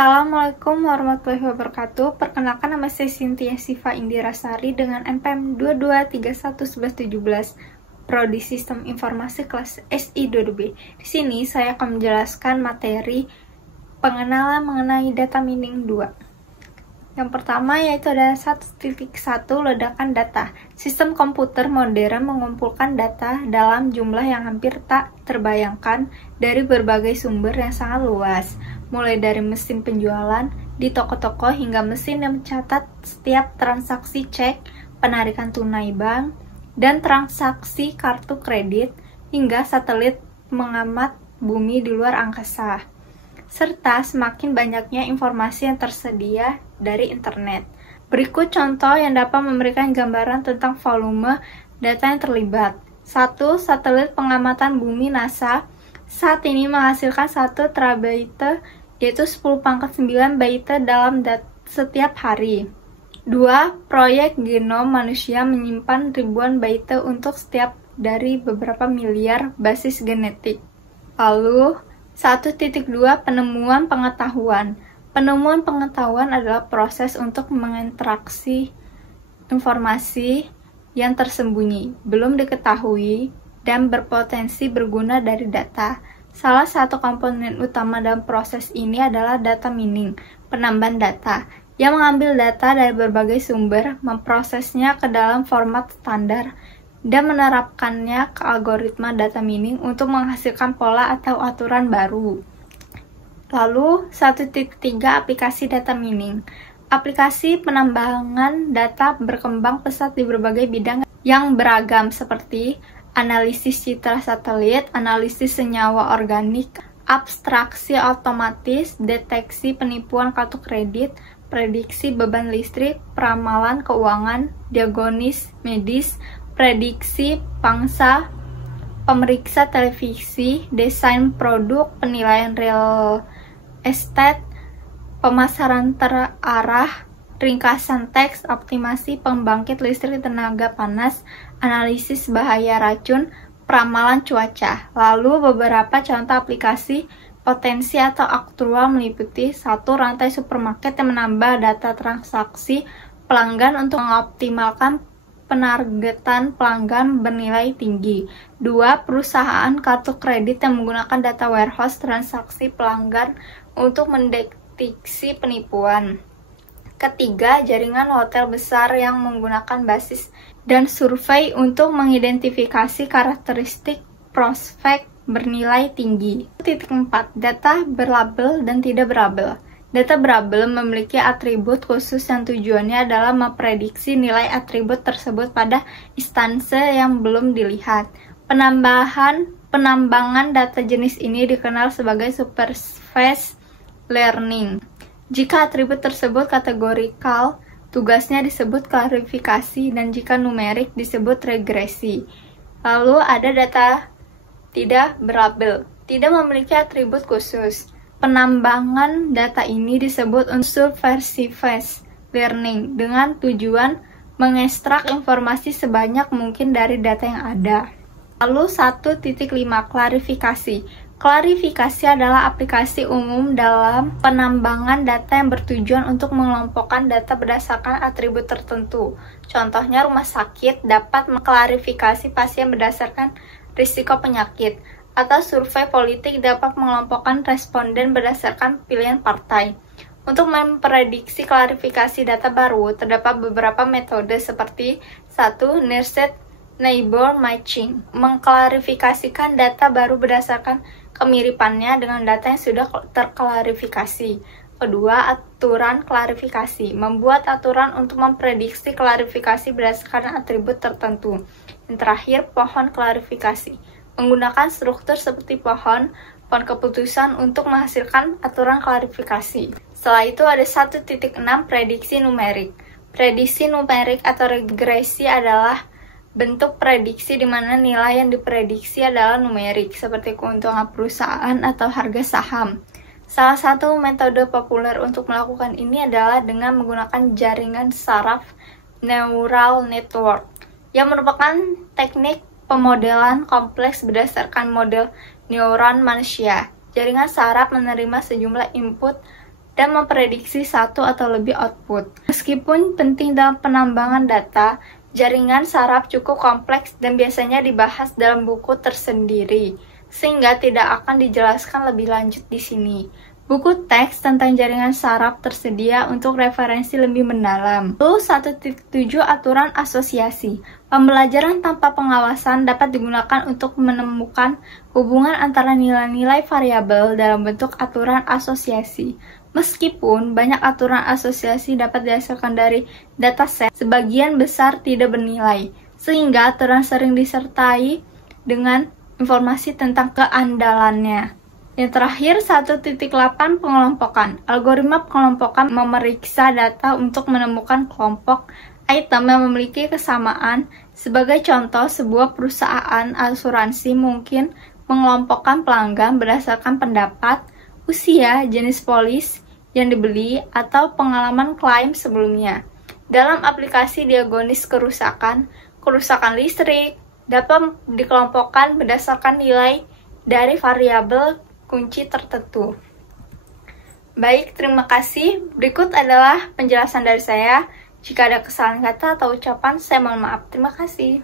Assalamualaikum warahmatullahi wabarakatuh. Perkenalkan, nama saya Cynthia Siva Indirasari dengan NPM 22311117 Prodi Sistem Informasi kelas SI22B. Di sini saya akan menjelaskan materi pengenalan mengenai data mining 2. Yang pertama yaitu ada 1.1 ledakan data. Sistem komputer modern mengumpulkan data dalam jumlah yang hampir tak terbayangkan dari berbagai sumber yang sangat luas, mulai dari mesin penjualan di toko-toko hingga mesin yang mencatat setiap transaksi cek, penarikan tunai bank, dan transaksi kartu kredit, hingga satelit mengamat bumi di luar angkasa, serta semakin banyaknya informasi yang tersedia dari internet. Berikut contoh yang dapat memberikan gambaran tentang volume data yang terlibat. 1. Satelit pengamatan bumi NASA saat ini menghasilkan 1 terabyte, yaitu 10⁹ byte dalam setiap hari. 2. Proyek genom manusia menyimpan ribuan byte untuk setiap dari beberapa miliar basis genetik. Lalu, 1.2 Penemuan pengetahuan. Penemuan pengetahuan adalah proses untuk menginteraksi informasi yang tersembunyi, belum diketahui, dan berpotensi berguna dari data. Salah satu komponen utama dalam proses ini adalah data mining, penambahan data, yang mengambil data dari berbagai sumber, memprosesnya ke dalam format standar, dan menerapkannya ke algoritma data mining untuk menghasilkan pola atau aturan baru. Lalu, 1.3 Aplikasi data mining. Aplikasi penambangan data berkembang pesat di berbagai bidang yang beragam seperti analisis citra satelit, analisis senyawa organik, abstraksi otomatis, deteksi penipuan kartu kredit, prediksi beban listrik, peramalan keuangan, diagnosis medis, prediksi pangsa, pemeriksa televisi, desain produk, penilaian real estate, pemasaran terarah, ringkasan teks, optimasi pembangkit listrik tenaga panas, analisis bahaya racun, peramalan cuaca. Lalu beberapa contoh aplikasi potensi atau aktual meliputi 1. Rantai supermarket yang menambah data transaksi pelanggan untuk mengoptimalkan penargetan pelanggan bernilai tinggi. 2. Perusahaan kartu kredit yang menggunakan data warehouse transaksi pelanggan untuk mendeteksi penipuan. Ketiga, jaringan hotel besar yang menggunakan basis dan survei untuk mengidentifikasi karakteristik prospek bernilai tinggi. 4. Data berlabel dan tidak berlabel. Data berlabel memiliki atribut khusus yang tujuannya adalah memprediksi nilai atribut tersebut pada instansi yang belum dilihat. Penambangan data jenis ini dikenal sebagai supervised learning. Jika atribut tersebut kategorikal, tugasnya disebut klarifikasi, dan jika numerik disebut regresi. Lalu ada data tidak berlabel, tidak memiliki atribut khusus. Penambangan data ini disebut unsupervised learning dengan tujuan mengekstrak informasi sebanyak mungkin dari data yang ada. Lalu 1.5 Klarifikasi. Klarifikasi adalah aplikasi umum dalam penambangan data yang bertujuan untuk mengelompokkan data berdasarkan atribut tertentu. Contohnya, rumah sakit dapat mengklarifikasi pasien berdasarkan risiko penyakit, atau survei politik dapat mengelompokkan responden berdasarkan pilihan partai. Untuk memprediksi klarifikasi data baru, terdapat beberapa metode seperti 1. Nearest neighbor matching, mengklarifikasikan data baru berdasarkan kemiripannya dengan data yang sudah terklarifikasi. Kedua, aturan klarifikasi, membuat aturan untuk memprediksi klarifikasi berdasarkan atribut tertentu. Yang terakhir, pohon klarifikasi, menggunakan struktur seperti pohon keputusan untuk menghasilkan aturan klarifikasi. Setelah itu ada 1.6 Prediksi numerik. Prediksi numerik atau regresi adalah bentuk prediksi di mana nilai yang diprediksi adalah numerik, seperti keuntungan perusahaan atau harga saham. Salah satu metode populer untuk melakukan ini adalah dengan menggunakan jaringan saraf neural network, yang merupakan teknik pemodelan kompleks berdasarkan model neuron manusia. Jaringan saraf menerima sejumlah input dan memprediksi satu atau lebih output. Meskipun penting dalam penambangan data, jaringan saraf cukup kompleks dan biasanya dibahas dalam buku tersendiri, sehingga tidak akan dijelaskan lebih lanjut di sini. Buku teks tentang jaringan saraf tersedia untuk referensi lebih mendalam. Lalu 1.7 Aturan asosiasi. Pembelajaran tanpa pengawasan dapat digunakan untuk menemukan hubungan antara nilai-nilai variabel dalam bentuk aturan asosiasi. Meskipun banyak aturan asosiasi dapat dihasilkan dari dataset, sebagian besar tidak bernilai, sehingga aturan sering disertai dengan informasi tentang keandalannya. Yang terakhir, 1.8 Pengelompokan. Algoritma pengelompokan memeriksa data untuk menemukan kelompok item yang memiliki kesamaan. Sebagai contoh, sebuah perusahaan asuransi mungkin mengelompokkan pelanggan berdasarkan pendapat, usia, jenis polis yang dibeli, atau pengalaman klaim sebelumnya. Dalam aplikasi diagonis kerusakan listrik dapat dikelompokkan berdasarkan nilai dari variabel kunci tertentu. Baik, terima kasih. Berikut adalah penjelasan dari saya. Jika ada kesalahan kata atau ucapan, saya mohon maaf. Terima kasih.